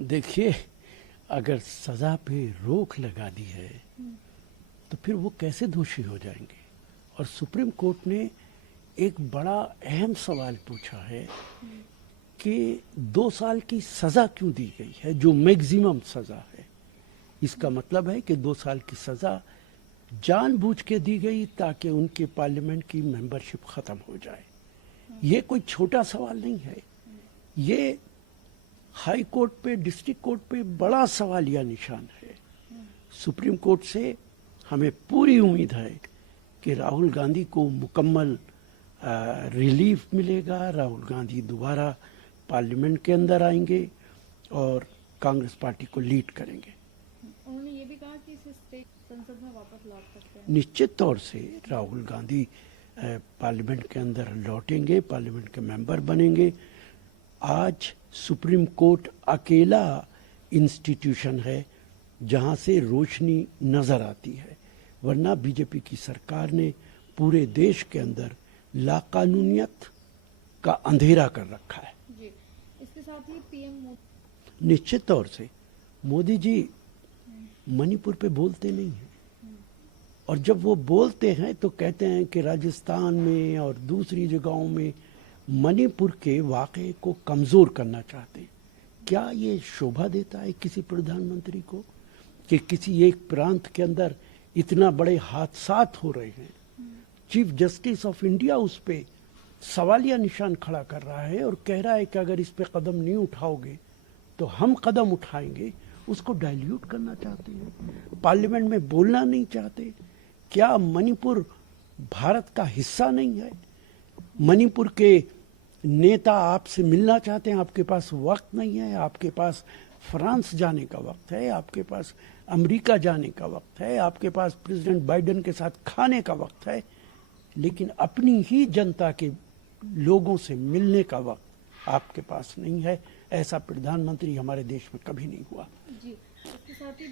देखिए, अगर सजा पे रोक लगा दी है तो फिर वो कैसे दोषी हो जाएंगे। और सुप्रीम कोर्ट ने एक बड़ा अहम सवाल पूछा है कि 2 साल की सजा क्यों दी गई है, जो मैक्सिमम सजा है। इसका मतलब है कि 2 साल की सजा जानबूझ के दी गई ताकि उनके पार्लियामेंट की मेंबरशिप खत्म हो जाए। ये कोई छोटा सवाल नहीं है, ये हाई कोर्ट पे, डिस्ट्रिक्ट कोर्ट पे बड़ा सवालिया निशान है। सुप्रीम कोर्ट से हमें पूरी उम्मीद है कि राहुल गांधी को मुकम्मल रिलीफ मिलेगा, राहुल गांधी दोबारा पार्लियामेंट के अंदर आएंगे और कांग्रेस पार्टी को लीड करेंगे। उन्होंने ये भी कहा कि इसे स्टेट संसद में वापस लौट सकते हैं। निश्चित तौर से राहुल गांधी पार्लियामेंट के अंदर लौटेंगे, पार्लियामेंट के मेंबर बनेंगे। आज सुप्रीम कोर्ट अकेला इंस्टीट्यूशन है जहां से रोशनी नजर आती है, वरना बीजेपी की सरकार ने पूरे देश के अंदर लाकानूनियत का अंधेरा कर रखा है। जी, इसके साथ ही पीएम मोदी निश्चित तौर से मोदी जी मणिपुर पे बोलते नहीं हैं, और जब वो बोलते हैं तो कहते हैं कि राजस्थान में और दूसरी जगहों में मणिपुर के वाक़े को कमज़ोर करना चाहते हैं। क्या ये शोभा देता है किसी प्रधानमंत्री को कि किसी एक प्रांत के अंदर इतना बड़े हादसात हो रहे हैं? चीफ जस्टिस ऑफ इंडिया उस पे सवालिया निशान खड़ा कर रहा है और कह रहा है कि अगर इस पे कदम नहीं उठाओगे तो हम कदम उठाएंगे। उसको डाइल्यूट करना चाहते हैं, पार्लियामेंट में बोलना नहीं चाहते। क्या मणिपुर भारत का हिस्सा नहीं है? मणिपुर के नेता आपसे मिलना चाहते हैं, आपके पास वक्त नहीं है, आपके पास फ्रांस जाने का वक्त है, आपके पास अमेरिका जाने का वक्त है, आपके पास प्रेसिडेंट बाइडेन के साथ खाने का वक्त है, लेकिन अपनी ही जनता के लोगों से मिलने का वक्त आपके पास नहीं है। ऐसा प्रधानमंत्री हमारे देश में कभी नहीं हुआ। जी, इसके साथ ही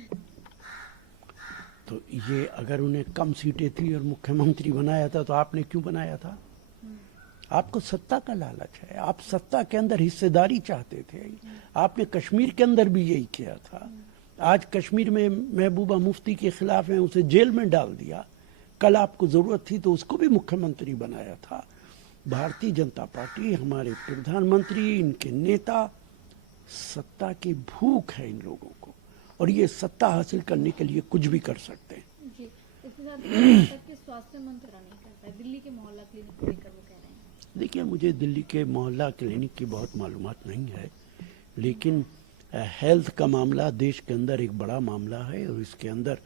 तो ये अगर उन्हें कम सीटें थी और मुख्यमंत्री बनाया था तो आपने क्यों बनाया था? आपको सत्ता का लालच है, आप सत्ता के अंदर हिस्सेदारी चाहते थे। आपने कश्मीर के अंदर भी यही किया था। आज कश्मीर में महबूबा मुफ्ती के खिलाफ है, उसे जेल में डाल दिया। कल आपको जरूरत थी तो उसको भी मुख्यमंत्री बनाया था। भारतीय जनता पार्टी, हमारे प्रधानमंत्री, इनके नेता, सत्ता की भूख है इन लोगों को, और ये सत्ता हासिल करने के लिए कुछ भी कर सकते हैं। जी, इसके साथ ही तक के स्वास्थ्य मंत्री नहीं कहता है, दिल्ली के मोहल्ला क्लिनिक को लेकर वो कह रहे हैं। देखिए, मुझे दिल्ली के मोहल्ला क्लिनिक की बहुत मालूमात नहीं है, लेकिन हेल्थ का मामला देश के अंदर एक बड़ा मामला है और इसके अंदर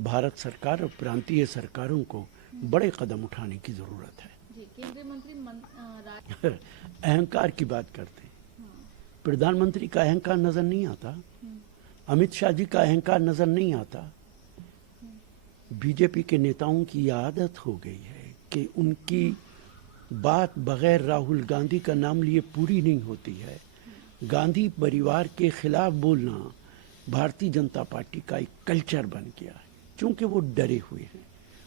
भारत सरकार और प्रांतीय सरकारों को बड़े कदम उठाने की जरूरत है। जी, केंद्रीय मंत्री अहंकार की बात करते हैं। प्रधानमंत्री का अहंकार नजर नहीं आता, अमित शाह जी का अहंकार नजर नहीं आता। बीजेपी के नेताओं की आदत हो गई है कि उनकी बात बगैर राहुल गांधी का नाम लिए पूरी नहीं होती है। गांधी परिवार के खिलाफ बोलना भारतीय जनता पार्टी का एक कल्चर बन गया है, क्योंकि वो डरे हुए हैं।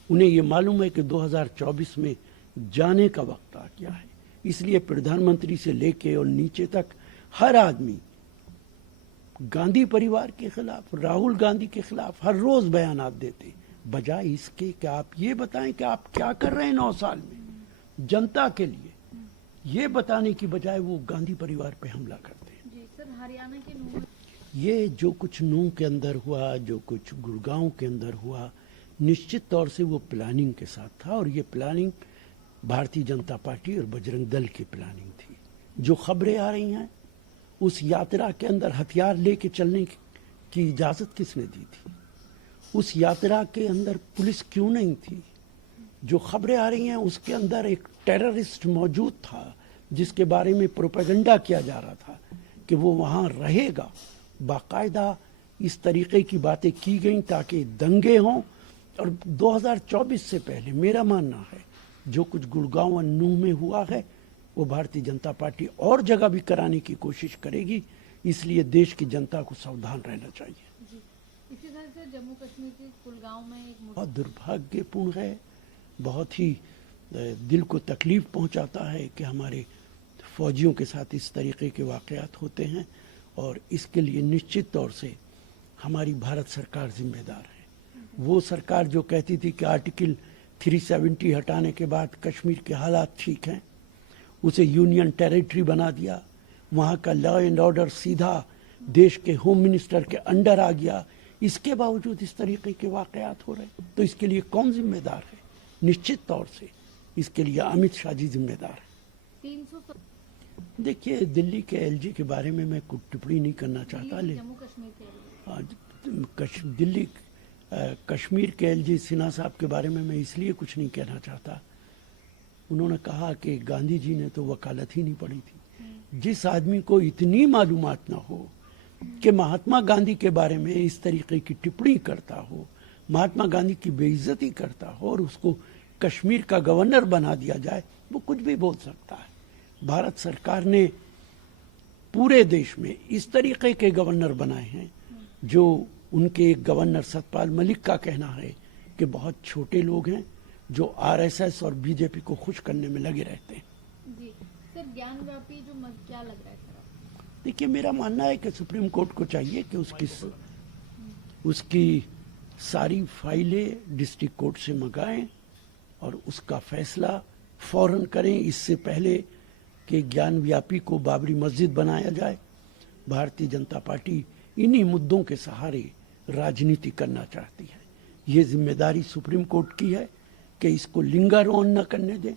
उन्हें ये मालूम है कि 2024 में जाने का वक्त आ गया है, इसलिए प्रधानमंत्री से लेके और नीचे तक हर आदमी गांधी परिवार के खिलाफ, राहुल गांधी के खिलाफ हर रोज बयानात देते, बजाय इसके कि आप ये बताएं कि आप क्या कर रहे हैं 9 साल में जनता के लिए। ये बताने की बजाय वो गांधी परिवार पे हमला करते हैं। जी सर, हरियाणा के नूंह ये जो कुछ नूंह के अंदर हुआ, जो कुछ गुड़गांव के अंदर हुआ, निश्चित तौर से वो प्लानिंग के साथ था, और ये प्लानिंग भारतीय जनता पार्टी और बजरंग दल की प्लानिंग थी। जो खबरें आ रही हैं, उस यात्रा के अंदर हथियार लेके चलने की इजाजत किसने दी थी? उस यात्रा के अंदर पुलिस क्यों नहीं थी? जो खबरें आ रही हैं उसके अंदर एक टेररिस्ट मौजूद था जिसके बारे में प्रोपेगेंडा किया जा रहा था कि वो वहां रहेगा। बाकायदा इस तरीके की बातें की गई ताकि दंगे हों, और 2024 से पहले मेरा मानना है जो कुछ गुड़गांव और नूंह में हुआ है वो भारतीय जनता पार्टी और जगह भी कराने की कोशिश करेगी। इसलिए देश की जनता को सावधान रहना चाहिए। जी, इसी तरह से जम्मू कश्मीर के कुलगांव में एक बहुत दुर्भाग्यपूर्ण है, बहुत ही दिल को तकलीफ पहुंचाता है कि हमारे फौजियों के साथ इस तरीके के वाकयात होते हैं, और इसके लिए निश्चित तौर से हमारी भारत सरकार जिम्मेदार है। वो सरकार जो कहती थी कि आर्टिकल 370 हटाने के बाद कश्मीर के हालात ठीक हैं, उसे यूनियन टेरिटरी बना दिया, वहाँ का लॉ एंड ऑर्डर सीधा देश के होम मिनिस्टर के अंडर आ गया, इसके बावजूद इस तरीके के वाकयात हो रहे, तो इसके लिए कौन जिम्मेदार है? निश्चित तौर से इसके लिए अमित शाह जी जिम्मेदार है। 300 देखिए, दिल्ली के एलजी के बारे में मैं कुछ टिप्पणी नहीं करना चाहता, जम्मू कश्मीर के दिल्ली कश्मीर के एलजी सिन्हा साहब के बारे में मैं इसलिए कुछ नहीं कहना चाहता। उन्होंने कहा कि गांधी जी ने तो वकालत ही नहीं पढ़ी थी। जिस आदमी को इतनी मालूमात ना हो कि महात्मा गांधी के बारे में इस तरीके की टिप्पणी करता हो, महात्मा गांधी की बेइज्जती करता हो और उसको कश्मीर का गवर्नर बना दिया जाए, वो कुछ भी बोल सकता है। भारत सरकार ने पूरे देश में इस तरीके के गवर्नर बनाए हैं जो उनके एक गवर्नर सतपाल मलिक का कहना है कि बहुत छोटे लोग हैं जो आरएसएस और बीजेपी को खुश करने में लगे रहते हैं। जी सर, ज्ञानव्यापी जो क्या लग रहा है सर? देखिए, मेरा मानना है कि सुप्रीम कोर्ट को चाहिए कि उसकी सारी फाइलें डिस्ट्रिक्ट कोर्ट से मंगाएं और उसका फैसला फौरन करें, इससे पहले कि ज्ञानव्यापी को बाबरी मस्जिद बनाया जाए। भारतीय जनता पार्टी इन्हीं मुद्दों के सहारे राजनीति करना चाहती है। ये जिम्मेदारी सुप्रीम कोर्ट की है कि इसको लिंगर ऑन न करने दें।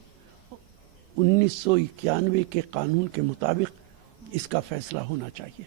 1991 के कानून के मुताबिक इसका फैसला होना चाहिए।